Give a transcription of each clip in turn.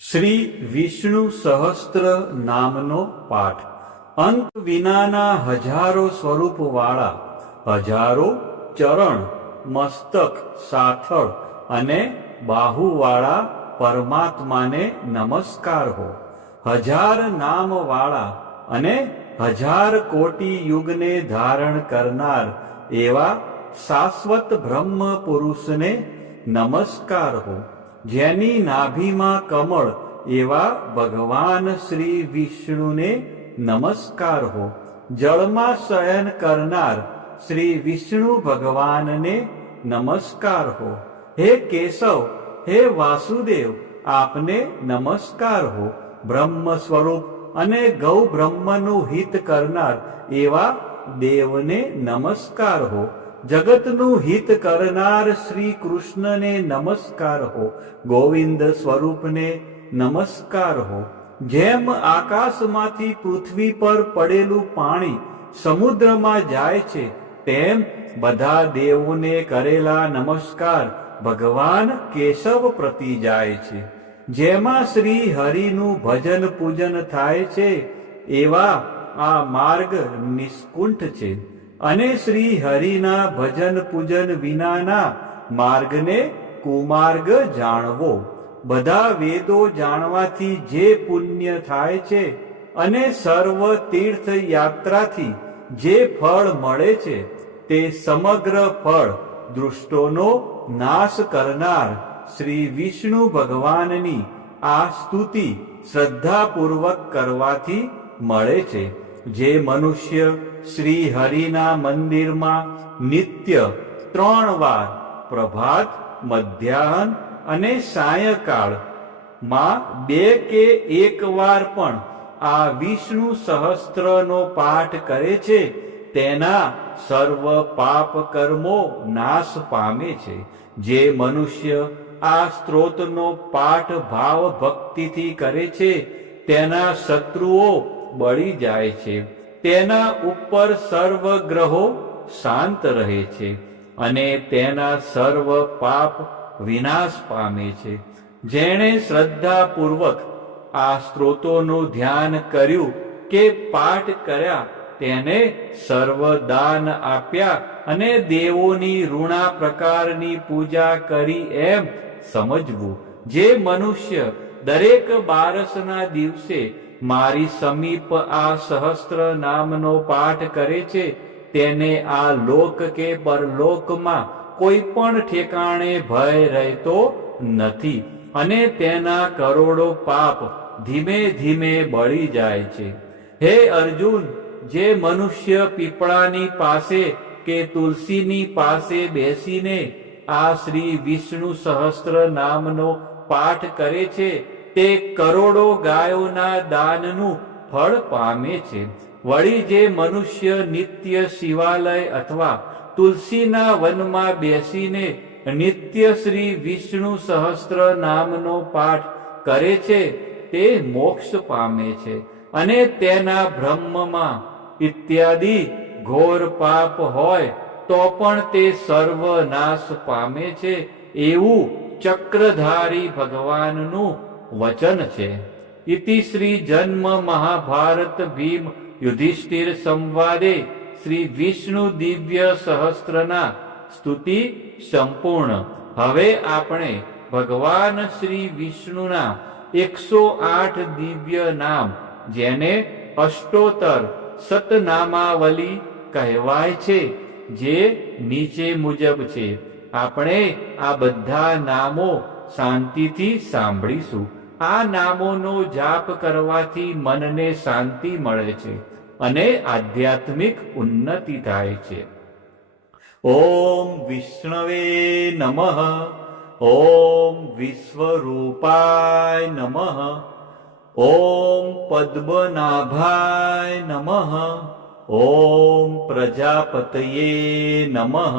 શ્રી વિષ્ણુ સહસ્ત્ર નામનો પાઠ અંત વિનાના હજારો સ્વરૂપવાળા, હજારો ચરણ, મસ્તક, સાથળ અને બાહુવાળા પરમાત્માને નમસ્કાર હો. હજાર નામવાળા અને હજાર કોટી યુગને ધારણ કરનાર એવા શાશ્વત બ્રહ્મ પુરુષને નમસ્કાર હો. જેની નાભીમાં કમળ એવા ભગવાન શ્રી વિષ્ણુને નમસ્કાર હો. જળમાં શયન કરનાર શ્રી વિષ્ણુ ભગવાનને નમસ્કાર હો. હે કેશવ, હે વાસુદેવ, આપને નમસ્કાર હો. બ્રહ્મ સ્વરૂપ અને ગૌ બ્રહ્મનું હિત કરનાર એવા દેવને નમસ્કાર હો. જગતનું હિત કરનાર શ્રી કૃષ્ણને નમસ્કાર હો. ગોવિંદ સ્વરૂપને નમસ્કાર હો. જેમ આકાશમાંથી પૃથ્વી પર પડેલું પાણી સમુદ્રમાં જાય છે, તેમ બધા દેવોને કરેલા નમસ્કાર ભગવાન કેશવ પ્રતિ જાય છે. જેમાં શ્રી હરિનું ભજન પૂજન થાય છે એવા આ માર્ગ નિષ્કુંઠ છે, અને શ્રી હરિના ભજન પૂજન વિનાના માર્ગને કુમાર્ગ જાણવો. બધા વેદો જાણવાથી જે પુણ્ય થાય છે અને સર્વ તીર્થ યાત્રાથી જે ફળ મળે છે, તે સમગ્ર ફળ દુષ્ટોનો નાશ કરનાર શ્રી વિષ્ણુ ભગવાનની આ સ્તુતિ શ્રદ્ધાપૂર્વક કરવાથી મળે છે. જે મનુષ્ય શ્રી હરિના મંદિરમાં નિત્ય 3 વાર પ્રભાત, મધ્યાહન અને સાયંકાળ માં 2 કે 1 વાર પણ આ વિષ્ણુ સહસ્ત્રનો પાઠ કરે છે, તેના સર્વ પાપ કર્મો નાશ પામે છે. જે મનુષ્ય આ સ્ત્રોતનો પાઠ ભાવ ભક્તિથી કરે છે, તેના શત્રુઓ બળી જાય છે. તેના ઉપર સર્વ ગ્રહો શાંત રહે છે અને તેના સર્વ પાપ વિનાશ પામે છે. જેણે શ્રદ્ધાપૂર્વક આ સ્ત્રોતોનું ધ્યાન કર્યું કે પાઠ કર્યા, તેને સર્વ દાન આપ્યા અને દેવોની ઋણા પ્રકારની પૂજા કરી એમ સમજવું. જે મનુષ્ય દરેક બારસના દિવસે મારી સમીપ આ સહસ્ત્ર નામનો પાઠ કરે છે, તેને આ લોક કે પરલોકમાં કોઈ પણ ઠેકાણે ભય રહેતો નથી અને તેના કરોડો પાપ ધીમે ધીમે બળી જાય છે. હે અર્જુન, જે મનુષ્ય પીપળાની પાસે કે તુલસીની પાસે બેસીને આ શ્રી વિષ્ણુ સહસ્ત્ર નામનો પાઠ કરે છે, તે કરોડો ગાયોના દાનનું ફળ પામે છે. વળી જે મનુષ્ય નિત્ય શિવાલય અથવા તુલસીના વનમાં બેસીને નિત્ય શ્રી વિષ્ણુ સહસ્ત્ર નામનો પાઠ કરે છે, તે મોક્ષ પામે છે અને તેના બ્રહ્મમાં ઇત્યાદિ ઘોર પાપ હોય તો પણ તે સર્વનાશ પામે છે, એવું ચક્રધારી ભગવાનનું વચન છે. ઇતિ શ્રી જન્મ મહાભારત ભીમ યુધિષ્ઠિર સંવાદે શ્રી વિષ્ણુ દિવ્ય સહસ્ત્રના સ્તુતિ સંપૂર્ણ. હવે આપણે ભગવાન શ્રી વિષ્ણુના 108 દિવ્ય નામ, જેને અષ્ટોત્તર સતનામાવલી કહેવાય છે, જે નીચે મુજબ છે. આપણે આ બધા નામો શાંતિથી સાંભળીશું. આ નામોનો જાપ કરવાથી મનને શાંતિ મળે છે અને આધ્યાત્મિક ઉન્નતિ થાય છે. ઓમ વિષ્ણવે નમઃ. ઓમ વિશ્વરૂપાય નમઃ. ઓમ પદ્મનાભાય નમઃ. ઓમ પ્રજાપતયે નમઃ.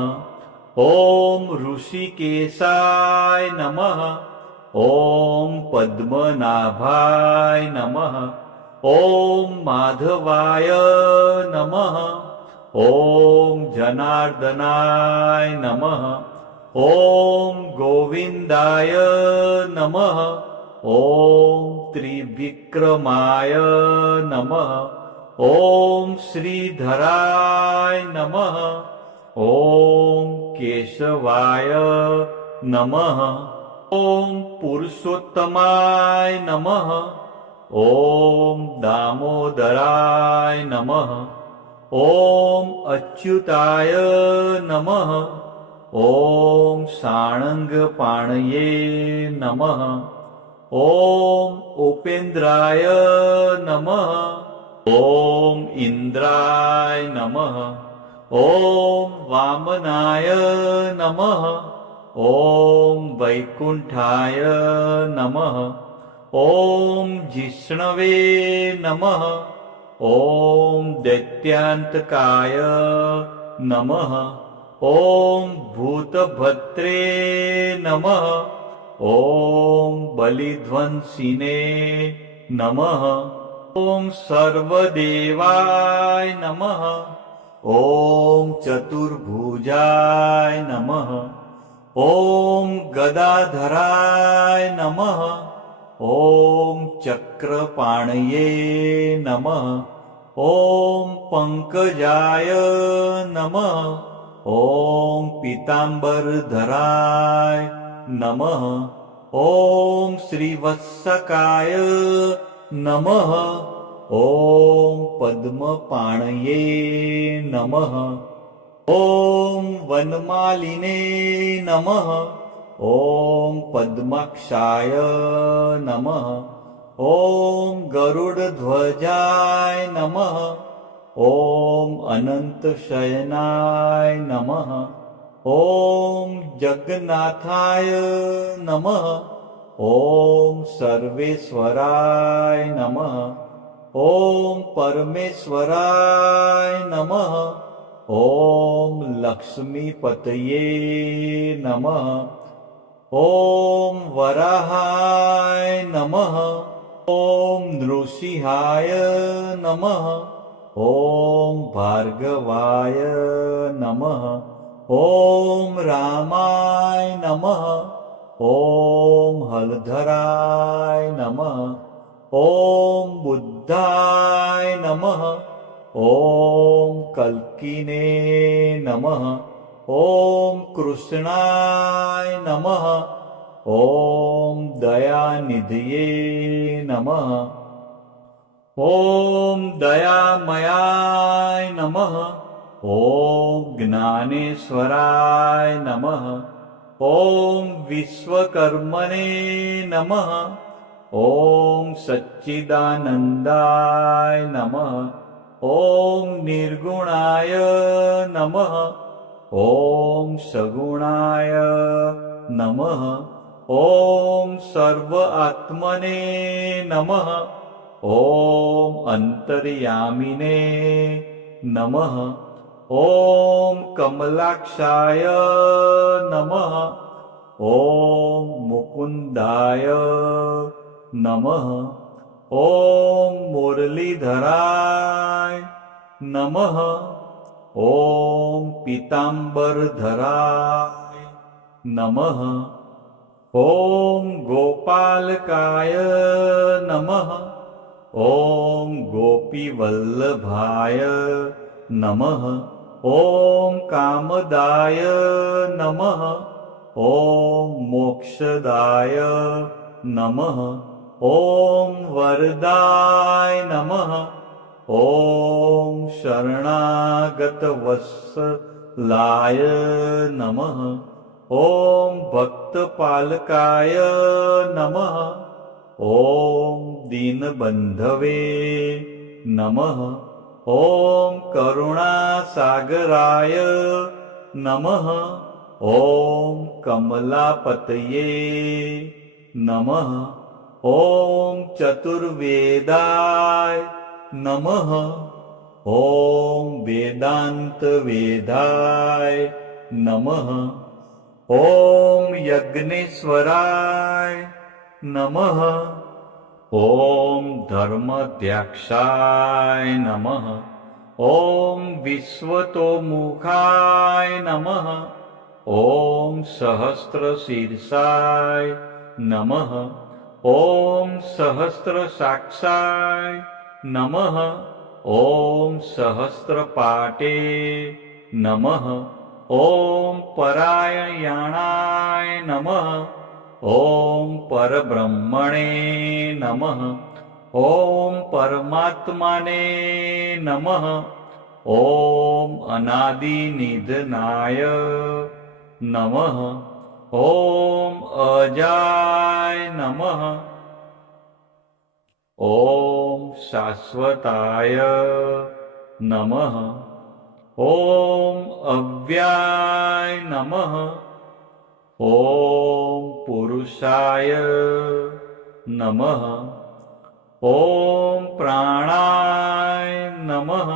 ઓમ ઋષિકેશાય નમઃ. ઓમ પદ્મનાભાય નમઃ. ઓમ માધવાય નમઃ. ઓમ જનાર્દનાય નમઃ. ઓમ ગોવિંદાય નમઃ. ॐ त्रिविक्रमाय नमः ॐ श्रीधराय नमः ॐ केशवाय नमः ॐ पुरुषोत्तमाय नमः ॐ दामोदराय नमः ॐ अच्युताय नमः ॐ साणङ्गपाणये नमः ॐ उपेन्द्राय नमः ॐ इन्द्राय नमः ॐ वामनाय नमः ॐ वैकुण्ठाय नमः ॐ जिष्णवे नमः ॐ दैत्यान्तकाय नमः ॐ भूतभद्रे नमः ॐ बलिध्वंसिने नमः ॐ सर्वदेवाय नमः ॐ चतुर्भुजाय नमः ॐ गदाधराय नमः ॐ चक्रपाणये नमः ॐ पङ्कजाय नमः ॐ पीताम्बरधराय नमः ॐ श्रीवत्सकाय नमः ॐ पद्मपाणये नमः ॐ वनमालिने नमः ॐ पद्माक्षाय नमः ॐ गरुडध्वजाय नमः ॐ अनन्तशयनाय नमः ॐ जगन्नाथाय नमः ॐ सर्वेश्वराय नमः ॐ परमेश्वराय नमः ॐ लक्ष्मीपतये नमः ॐ वराहाय नमः ॐ नृसिंहाय नमः ॐ भार्गवाय नमः ॐ रामाय नमः ॐ हलधराय नमः ॐ बुद्धाय नमः ॐ कल्किने नमः ॐ कृष्णाय नमः ॐ दयानिधये नमः ॐ दयामयाय नमः ॐ ज्ञानेश्वराय नमः ॐ विश्वकर्मणे नमः ॐ सच्चिदानन्दाय नमः ॐ निर्गुणाय नमः ॐ सगुणाय नमः ॐ सर्व आत्मने नमः ॐ अन्तर्यामिने नमः ॐ कमलाक्षाय नमः ॐ मुकुन्दाय नमः ॐ मुरलीधराय नमः ॐ पीताम्बरधराय नमः ॐ गोपालकाय नमः ॐ गोपीवल्लभाय नमः ॐ कामदाय नमः ॐ मोक्षदाय नमः ॐ वरदाय नमः ॐ शरणागतवत्सलाय नमः ॐ भक्तपालकाय नमः ॐ दीनबन्धवे नमः ॐ करुणासागराय नमः ॐ कमलापतये नमः ॐ चतुर्वेदाय नमः ॐ वेदान्तवेदाय नमः ॐ यज्ञेश्वराय नमः ॐ धर्मध्यक्षाय नमः ॐ विश्वतोमुखाय नमः ॐ सहस्रशीर्षाय नमः ॐ सहस्रसाक्षाय नमः ॐ सहस्रपाटे नमः ॐ परायणाय नमः ॐ परब्रह्मणे नमः ॐ परमात्मने नमः ॐ अनादिनिधनाय नमः ॐ अजाय नमः ॐ शाश्वताय नमः ॐ अव्याय नमः ॐ पुरुषाय नमः ॐ प्राणाय नमः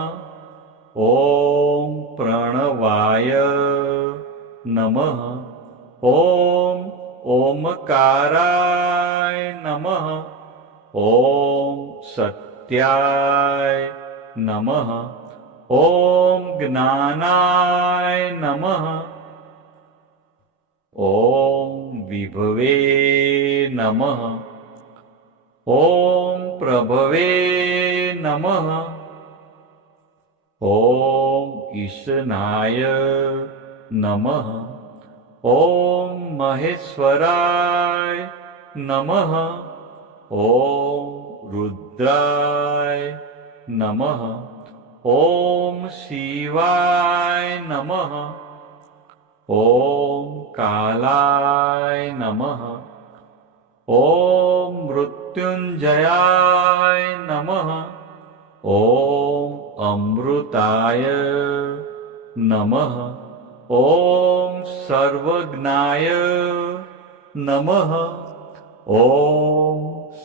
ॐ प्रणवाय नमः ॐ ओमकाराय नमः ॐ सत्याय नमः ॐ ज्ञानाय नमः ॐ विभवे नमः ॐ प्रभवे नमः ॐ ईशनाय नमः ॐ महेश्वराय नमः ॐ रुद्राय नमः ॐ शिवाय नमः ॐ कालाय नमः ॐ मृत्युञ्जयाय नमः ॐ अमृताय नमः ॐ सर्वज्ञाय नमः ॐ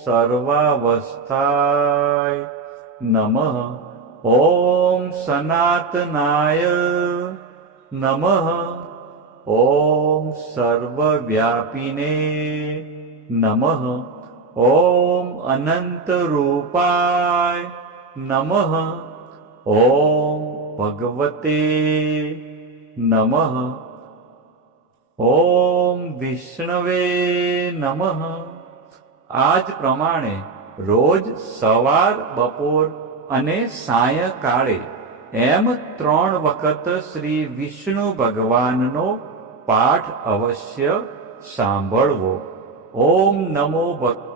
सर्वावस्थाय नमः ॐ सनातनाय नमः ॐ सर्वव्यापिने नमः ॐ अनन्तरूपाय नमः ॐ भगवते नमः ॐ विष्णवे नमः। આજ પ્રમાણે રોજ સવાર બપોર અને સાયંકાળે એમ 3 વખત શ્રી વિષ્ણુ ભગવાનનો પાઠ અવશ્ય સાંભળવો. ઓમ નમો ભગવાન